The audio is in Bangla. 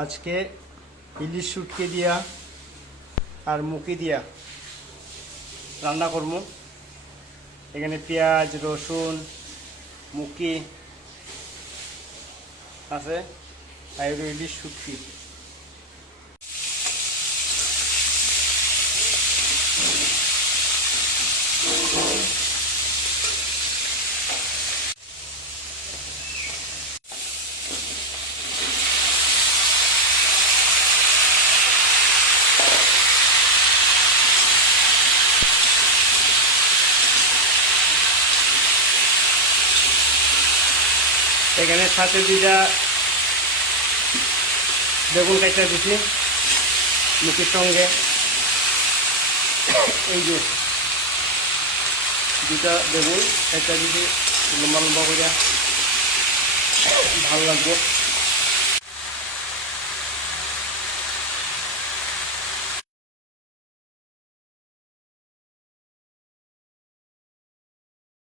আজকে ইলিশ শুটকি দিয়া আর মুখি দিয়া রান্না করবো। এখানে পেঁয়াজ, রসুন, মুখি আছে আর ইলিশ শুটকি। এখানে সাথে দুইটা বেগুন কাইটা দিছি মুখির সঙ্গে। এই যে দুটা বেগুন একটা দিছি লম্বা লম্বা করে, ভালো লাগবে।